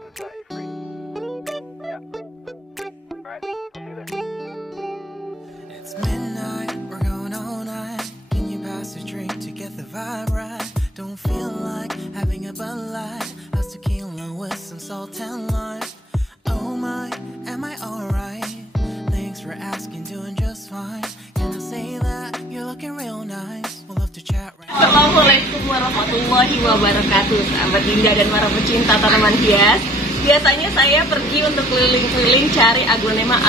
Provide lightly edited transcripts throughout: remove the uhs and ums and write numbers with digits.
to set you free. Yeah. Alright, I'll be there. It's midnight, we're going all night. Can you pass a drink to get the vibe right? Don't feel like having a Bud Light. How's tequila with some salt and lime? Oh my, am I alright? Thanks for asking, doing just fine. Can I say that you're looking real nice? We'll love to chat right now. Assalamualaikum warahmatullahi wabarakatuh, sahabat Dinda dan para pecinta tanaman hias. Biasanya saya pergi untuk keliling-keliling cari aglonema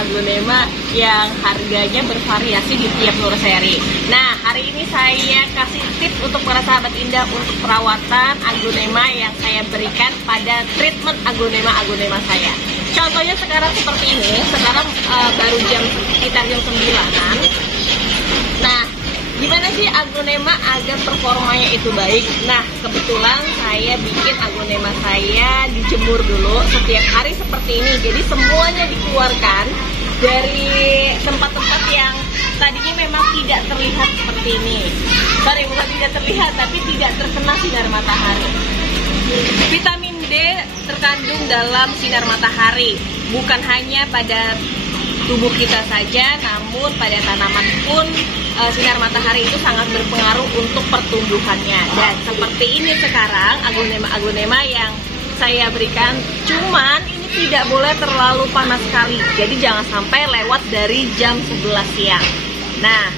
yang harganya bervariasi di tiap nursery. Nah, hari ini saya kasih tips untuk para sahabat Indah untuk perawatan aglonema yang saya berikan pada treatment aglonema saya. Contohnya sekarang seperti ini, sekarang baru sekitar jam 9-an. Nah, gimana sih aglonema agar performanya itu baik? Nah, kebetulan saya bikin aglonema saya dijemur dulu setiap hari seperti ini. Jadi semuanya dikeluarkan dari tempat-tempat yang tadinya memang tidak terlihat seperti ini. Sorry, bukan tidak terlihat, tapi tidak terkena sinar matahari. Vitamin D terkandung dalam sinar matahari, bukan hanya pada tubuh kita saja, namun pada tanaman pun sinar matahari itu sangat berpengaruh untuk pertumbuhannya. Dan seperti ini sekarang aglonema yang saya berikan, cuman ini tidak boleh terlalu panas sekali, jadi jangan sampai lewat dari jam 11 siang. Nah,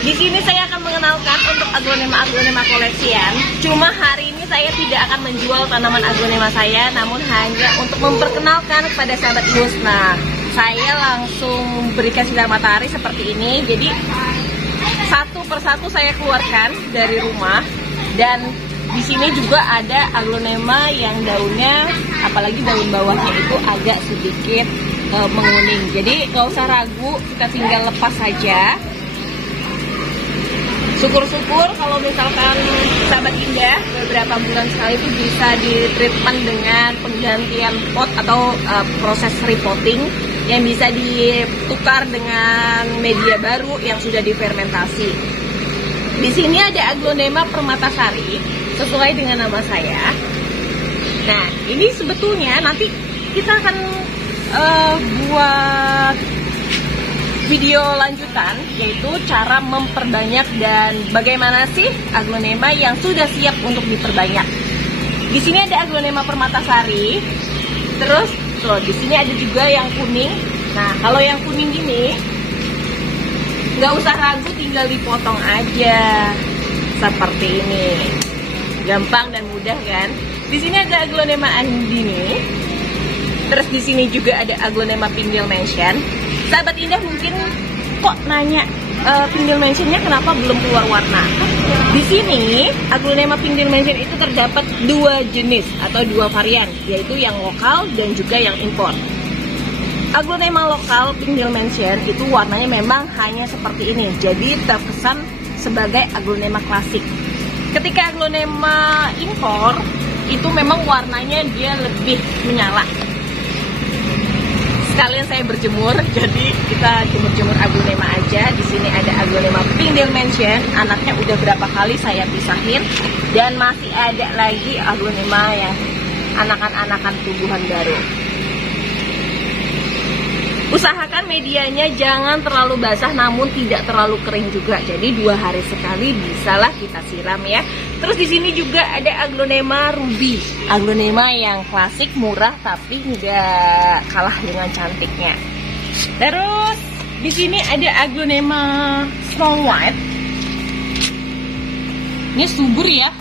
di sini saya akan mengenalkan untuk aglonema koleksian. Cuma hari ini saya tidak akan menjual tanaman aglonema saya, namun hanya untuk memperkenalkan kepada sahabat bos. Nah, saya langsung berikan sinar matahari seperti ini. Jadi satu persatu saya keluarkan dari rumah. Dan di sini juga ada aglonema yang daunnya, apalagi daun bawahnya itu agak sedikit menguning. Jadi nggak usah ragu, kita tinggal lepas saja. Syukur-syukur kalau misalkan sahabat Indah beberapa bulan sekali itu bisa di treatment dengan penggantian pot atau proses repotting yang bisa ditukar dengan media baru yang sudah difermentasi. Di sini ada aglonema permatasari sesuai dengan nama saya. Nah, ini sebetulnya nanti kita akan buat video lanjutan, yaitu cara memperbanyak dan bagaimana sih aglonema yang sudah siap untuk diperbanyak. Di sini ada aglonema permatasari, terus tuh di sini ada juga yang kuning. Nah, kalau yang kuning ini nggak usah ragu, tinggal dipotong aja seperti ini, gampang dan mudah kan. Di sini ada aglonema andini, terus di sini juga ada aglonema pinggil mansion. Sahabat Indah mungkin kok nanya pinggil mansionnya kenapa belum keluar warna? Di sini aglonema pinggil mansion itu terdapat dua jenis atau dua varian, yaitu yang lokal dan juga yang impor. Aglonema lokal pinggil mansion itu warnanya memang hanya seperti ini, jadi terkesan sebagai aglonema klasik. Ketika aglonema impor itu memang warnanya dia lebih menyala. Sekalian saya berjemur, jadi kita jemur aglonema aja. Di sini ada aglonema pinggil mansion, anaknya udah berapa kali saya pisahin, dan masih ada lagi aglonema yang anakan-anakan tumbuhan baru. Usahakan medianya jangan terlalu basah namun tidak terlalu kering juga. Jadi 2 hari sekali bisalah kita siram ya. Terus di sini juga ada aglonema ruby. Aglonema yang klasik, murah tapi nggak kalah dengan cantiknya. Terus di sini ada aglonema Snow White. Ini subur ya.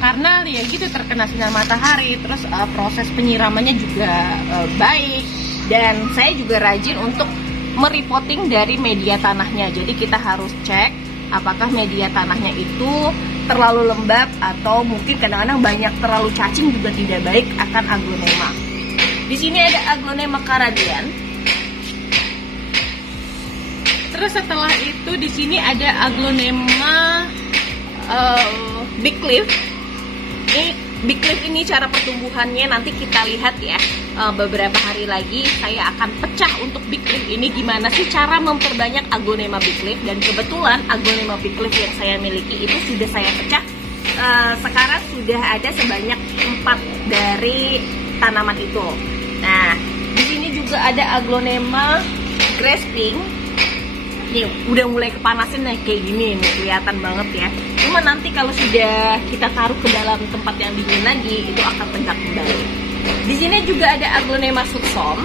Karena ya gitu terkena sinar matahari, terus proses penyiramannya juga baik. Dan saya juga rajin untuk merepotting dari media tanahnya. Jadi kita harus cek apakah media tanahnya itu terlalu lembab atau mungkin kadang-kadang banyak terlalu cacing juga tidak baik akan aglonema. Di sini ada aglonema Caradian. Terus setelah itu di sini ada aglonema Big Leaf. Ini Big Leaf ini cara pertumbuhannya nanti kita lihat ya. Beberapa hari lagi saya akan pecah untuk Big Leaf ini gimana sih cara memperbanyak aglonema Big Leaf. Dan kebetulan aglonema Big Leaf yang saya miliki itu sudah saya pecah. Sekarang sudah ada sebanyak 4 dari tanaman itu. Nah, di sini juga ada aglonema grasping. Nih, udah mulai kepanasan nih kayak gini nih, kelihatan banget ya. Cuma nanti kalau sudah kita taruh ke dalam tempat yang dingin lagi, itu akan tegak kembali. Di sini juga ada aglonema subsom.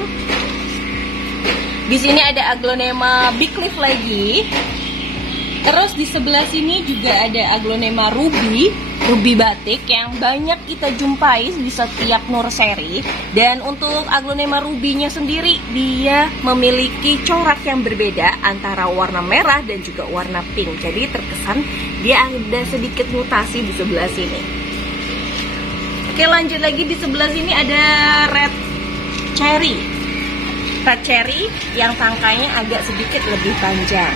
Di sini ada aglonema big leaf lagi. Terus di sebelah sini juga ada aglonema ruby batik yang banyak kita jumpai di setiap nursery. Dan untuk aglonema rubinya sendiri, dia memiliki corak yang berbeda antara warna merah dan juga warna pink. Jadi terkesan dia ada sedikit mutasi di sebelah sini. Oke, lanjut lagi, di sebelah sini ada red cherry. Red cherry yang tangkainya agak sedikit lebih panjang.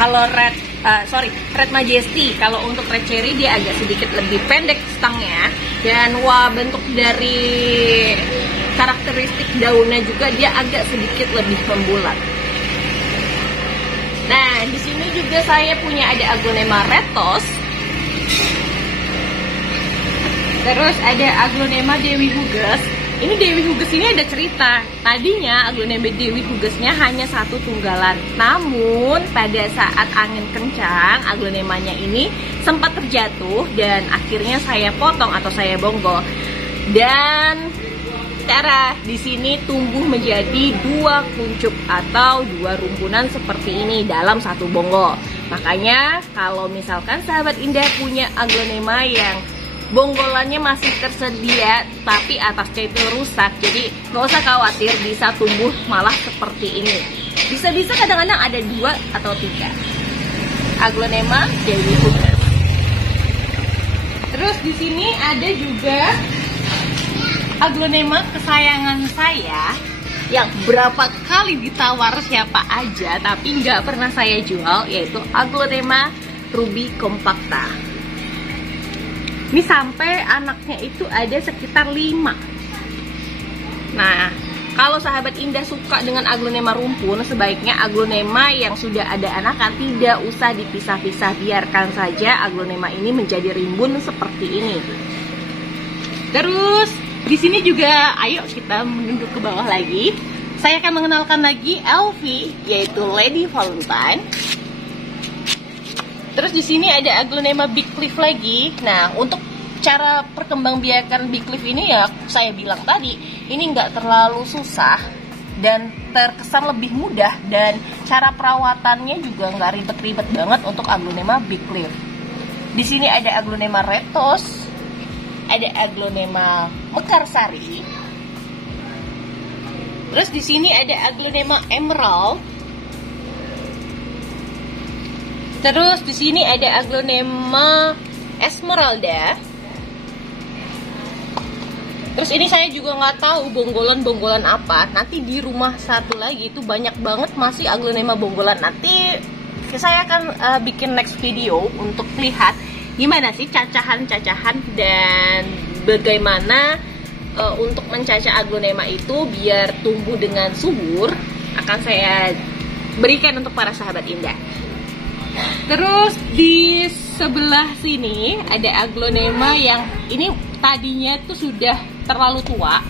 Kalau red majesty, kalau untuk red cherry dia agak sedikit lebih pendek stangnya, dan bentuk dari karakteristik daunnya juga dia agak sedikit lebih membulat. Nah, di sini juga saya punya ada aglonema retos. Terus ada aglonema Dewi Huges. Ini Dewi Huges ini ada cerita. Tadinya aglonema Dewi Hugesnya hanya satu tunggalan. Namun pada saat angin kencang, aglonemanya ini sempat terjatuh dan akhirnya saya potong atau saya bonggol. Dan di sini tumbuh menjadi 2 kuncup atau 2 rumpunan seperti ini dalam satu bonggol. Makanya kalau misalkan sahabat Indah punya aglonema yang bonggolannya masih tersedia tapi atasnya itu rusak, jadi nggak usah khawatir, bisa tumbuh malah seperti ini. Bisa-bisa kadang-kadang ada 2 atau 3 aglonema Dewi Huges. Terus di sini ada juga aglonema kesayangan saya yang berapa kali ditawar siapa aja tapi nggak pernah saya jual, yaitu aglonema ruby compacta. Ini sampai anaknya itu ada sekitar 5. Nah, kalau sahabat Indah suka dengan aglonema rumpun, sebaiknya aglonema yang sudah ada anakan tidak usah dipisah-pisah, biarkan saja aglonema ini menjadi rimbun seperti ini. Terus di sini juga, ayo kita menunduk ke bawah lagi. Saya akan mengenalkan lagi LV, yaitu Lady Valentine. Terus di sini ada aglonema big leaf lagi. Nah, untuk cara perkembangbiakan big leaf ini ya saya bilang tadi, ini nggak terlalu susah dan terkesan lebih mudah, dan cara perawatannya juga nggak ribet-ribet banget untuk aglonema big leaf. Di sini ada aglonema retos, ada aglonema mekarsari. Terus di sini ada aglonema emerald. Terus di sini ada aglonema esmeralda. Terus ini saya juga nggak tahu bonggolan apa. Nanti di rumah satu lagi itu banyak banget masih aglonema bonggolan. Nanti saya akan bikin next video untuk lihat gimana sih cacahan-cacahan dan bagaimana untuk mencacah aglonema itu biar tumbuh dengan subur. Akan saya berikan untuk para sahabat Indah. Terus di sebelah sini ada aglonema yang ini tadinya tuh sudah terlalu tua,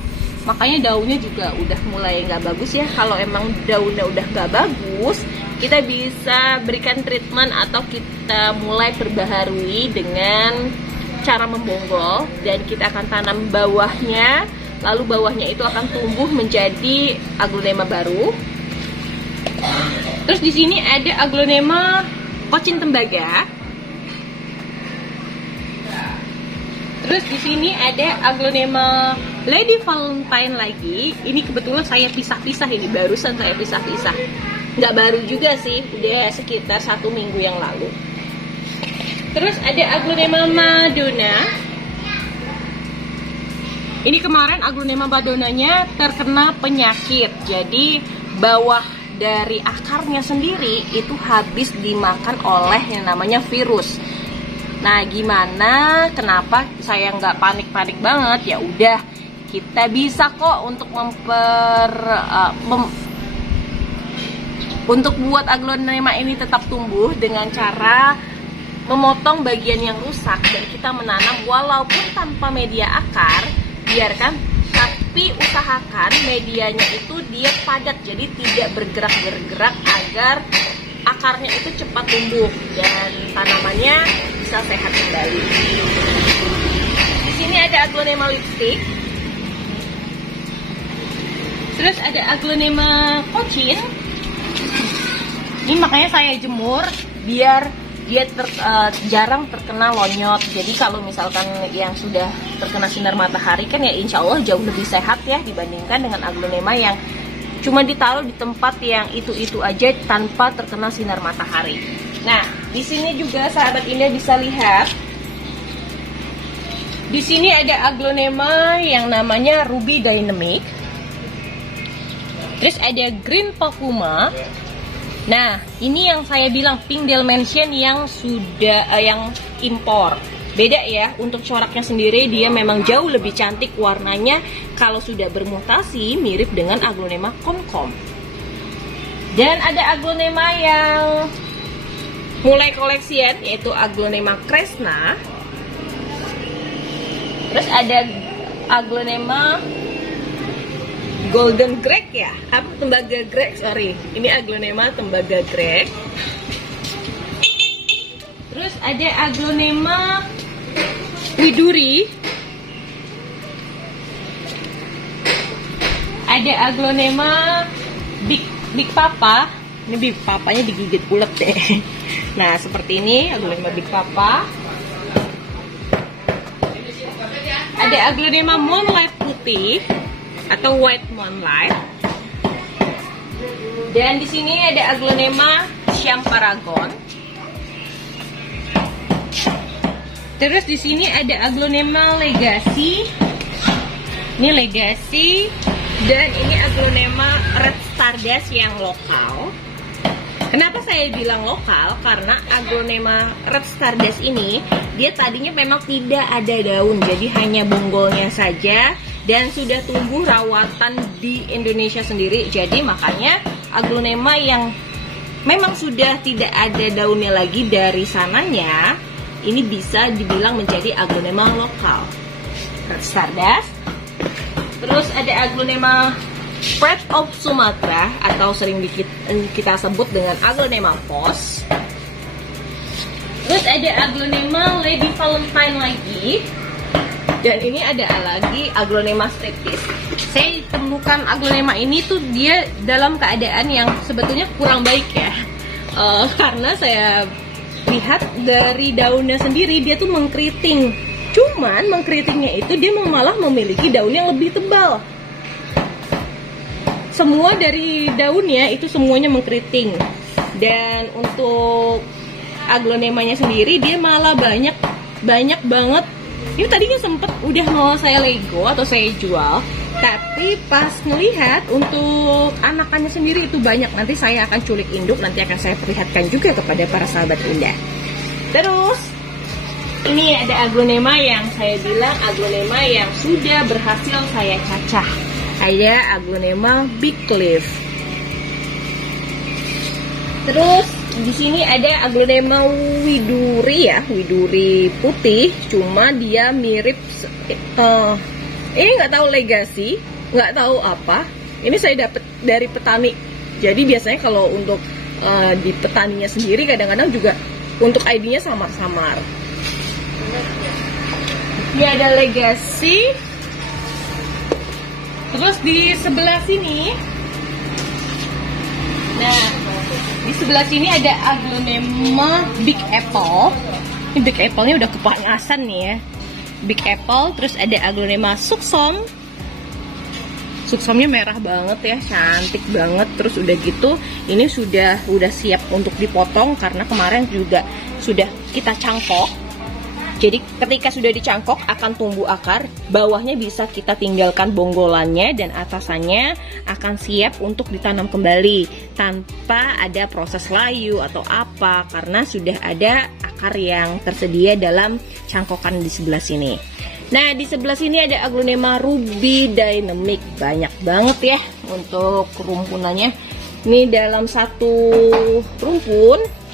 makanya daunnya juga udah mulai nggak bagus ya. Kalau emang daunnya udah nggak bagus, kita bisa berikan treatment atau kita mulai perbaharui dengan cara membonggol, dan kita akan tanam bawahnya, lalu bawahnya itu akan tumbuh menjadi aglonema baru. Terus di sini ada aglonema kocin tembaga. Terus di sini ada aglonema Lady Valentine lagi. Ini kebetulan saya pisah-pisah, ini barusan saya pisah-pisah. Nggak baru juga sih, udah sekitar 1 minggu yang lalu. Terus ada aglonema Madonna. Ini kemarin aglonema Madonnanya terkena penyakit, jadi bawah dari akarnya sendiri itu habis dimakan oleh yang namanya virus. Nah, gimana? Kenapa saya nggak panik-panik banget? Ya udah, kita bisa kok untuk untuk buat aglonema ini tetap tumbuh dengan cara memotong bagian yang rusak dan kita menanam walaupun tanpa media akar. Biarkan Tapi usahakan medianya itu dia padat, jadi tidak bergerak-gerak agar akarnya itu cepat tumbuh dan tanamannya bisa sehat kembali. Di sini ada aglonema lipstick. Terus ada aglonema cochin. Ini makanya saya jemur biar dia jarang terkena lonyot. Jadi kalau misalkan yang sudah terkena sinar matahari kan ya insya Allah jauh lebih sehat ya dibandingkan dengan aglonema yang cuma ditaruh di tempat yang itu aja tanpa terkena sinar matahari. Nah, di sini juga sahabat Indah bisa lihat. Di sini ada aglonema yang namanya Ruby Dynamic. Terus ada Green Pakuma. Nah, ini yang saya bilang Pink Dalmatian yang sudah yang impor. Beda ya, untuk coraknya sendiri dia memang jauh lebih cantik warnanya. Kalau sudah bermutasi mirip dengan aglonema Comcom. Dan ada aglonema yang mulai koleksian yaitu aglonema Kresna. Terus ada aglonema Golden Greg ya, apa tembaga Greg, sorry. Ini aglonema tembaga Greg. Terus ada aglonema Widuri. Ada aglonema Big Papa. Ini Big Papanya digigit ulet deh. Nah, seperti ini aglonema Big Papa. Ada aglonema Moonlight putih atau White Moonlight. Dan di sini ada aglonema Siam Paragon. Terus di sini ada aglonema Legacy. Ini Legacy dan ini aglonema Red Stardust yang lokal. Kenapa saya bilang lokal? Karena aglonema Red Stardust ini dia tadinya memang tidak ada daun, jadi hanya bonggolnya saja. Dan sudah tumbuh rawatan di Indonesia sendiri. Jadi makanya aglonema yang memang sudah tidak ada daunnya lagi dari sananya, ini bisa dibilang menjadi aglonema lokal. Red Stardust. Terus ada aglonema Pride of Sumatra atau sering kita sebut dengan aglonema Pos. Terus ada aglonema Lady Valentine lagi. Dan ini ada lagi aglonema Striptease. Saya temukan aglonema ini tuh dia dalam keadaan yang sebetulnya kurang baik ya. Karena saya lihat dari daunnya sendiri dia tuh mengkeriting. Cuman mengkeritingnya itu dia malah memiliki daun yang lebih tebal. Semua dari daunnya itu semuanya mengkeriting. Dan untuk aglonemanya sendiri dia malah banyak banget. Ini tadinya sempet udah mau saya lego atau saya jual, tapi pas ngelihat untuk anakannya sendiri itu banyak. Nanti saya akan culik induk, nanti akan saya perlihatkan juga kepada para sahabat Indah. Terus ini ada aglonema yang saya bilang aglonema yang sudah berhasil saya cacah. Ada aglonema Big Leaf. Terus di sini ada aglonema Widuri ya, Widuri putih, cuma dia mirip ini nggak tahu Legacy, nggak tahu apa. Ini saya dapat dari petani. Jadi biasanya kalau untuk di petaninya sendiri kadang-kadang juga untuk ID-nya samar-samar. Ini ada Legacy. Terus di sebelah sini, nah di sebelah sini ada aglonema Big Apple. Ini Big Apple-nya udah kepanasan nih ya. Big Apple, terus ada aglonema Suksom. Suksomnya merah banget ya, cantik banget. Terus udah gitu, ini sudah siap untuk dipotong karena kemarin juga sudah kita cangkok. Jadi ketika sudah dicangkok akan tumbuh akar, bawahnya bisa kita tinggalkan bonggolannya dan atasannya akan siap untuk ditanam kembali tanpa ada proses layu atau apa karena sudah ada akar yang tersedia dalam cangkokan di sebelah sini. Nah, di sebelah sini ada aglonema Ruby Dynamic, banyak banget ya untuk rumpunannya. Ini dalam satu rumpun,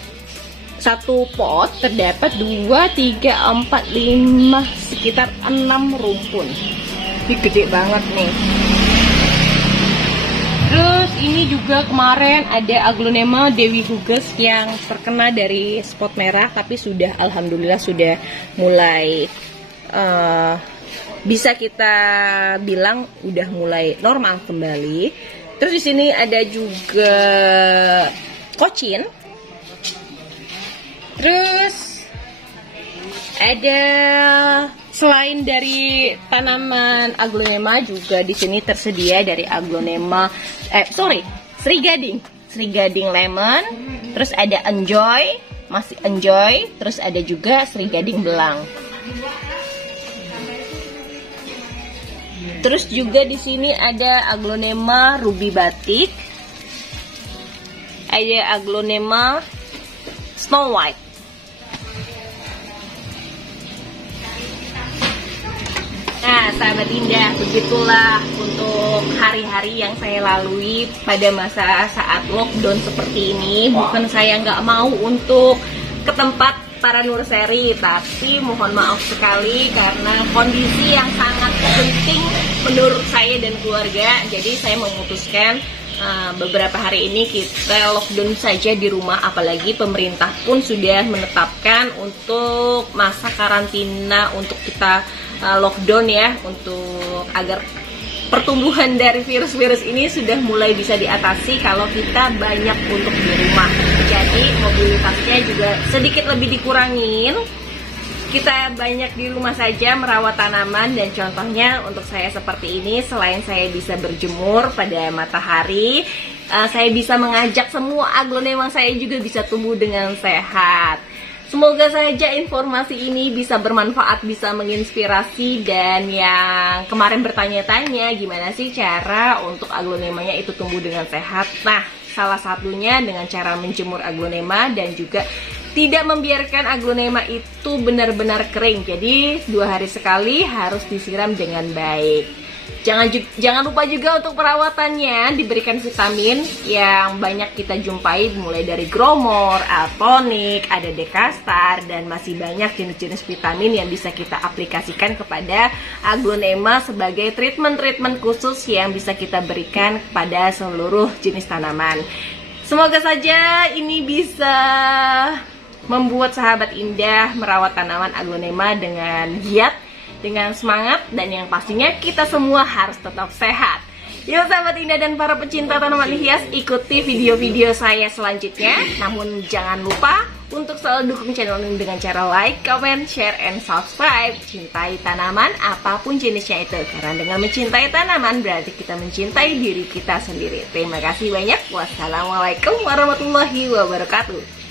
satu pot terdapat 2, 3, 4, 5, sekitar 6 rumpun. Ini gede banget nih. Terus ini juga kemarin ada Aglonema Dewi Huges yang terkena dari spot merah, tapi sudah alhamdulillah sudah mulai bisa kita bilang udah mulai normal kembali. Terus di sini ada juga kocin. Terus ada selain dari tanaman aglonema juga di sini tersedia dari aglonema Sri Gading lemon, terus ada enjoy, masih enjoy, terus ada juga Sri Gading belang. Terus juga di sini ada aglonema ruby batik, ada aglonema Snow White. Nah, sahabat indah, begitulah untuk hari-hari yang saya lalui pada masa saat lockdown seperti ini. Bukan saya nggak mau untuk ke tempat para nurseri, tapi mohon maaf sekali karena kondisi yang sangat penting menurut saya dan keluarga. Jadi saya memutuskan beberapa hari ini kita lockdown saja di rumah, apalagi pemerintah pun sudah menetapkan untuk masa karantina untuk kita lockdown ya, untuk agar pertumbuhan dari virus-virus ini sudah mulai bisa diatasi kalau kita banyak untuk di rumah. Jadi mobilitasnya juga sedikit lebih dikurangin. Kita banyak di rumah saja merawat tanaman, dan contohnya untuk saya seperti ini, selain saya bisa berjemur pada matahari, saya bisa mengajak semua aglonema saya juga bisa tumbuh dengan sehat. Semoga saja informasi ini bisa bermanfaat, bisa menginspirasi, dan yang kemarin bertanya-tanya gimana sih cara untuk aglonemanya itu tumbuh dengan sehat. Nah, salah satunya dengan cara menjemur aglonema dan juga tidak membiarkan aglonema itu benar-benar kering. Jadi 2 hari sekali harus disiram dengan baik. Jangan lupa juga untuk perawatannya, diberikan vitamin yang banyak kita jumpai, mulai dari Gromor, Altonik, ada Dekastar, dan masih banyak jenis-jenis vitamin yang bisa kita aplikasikan kepada aglonema sebagai treatment-treatment khusus yang bisa kita berikan kepada seluruh jenis tanaman. Semoga saja ini bisa membuat sahabat indah merawat tanaman aglonema dengan giat, dengan semangat, dan yang pastinya kita semua harus tetap sehat. Yuk sahabat indah dan para pecinta tanaman hias, ikuti video-video saya selanjutnya. Namun jangan lupa untuk selalu dukung channel ini dengan cara like, comment, share, and subscribe. Cintai tanaman apapun jenisnya itu, karena dengan mencintai tanaman berarti kita mencintai diri kita sendiri. Terima kasih banyak. Wassalamualaikum warahmatullahi wabarakatuh.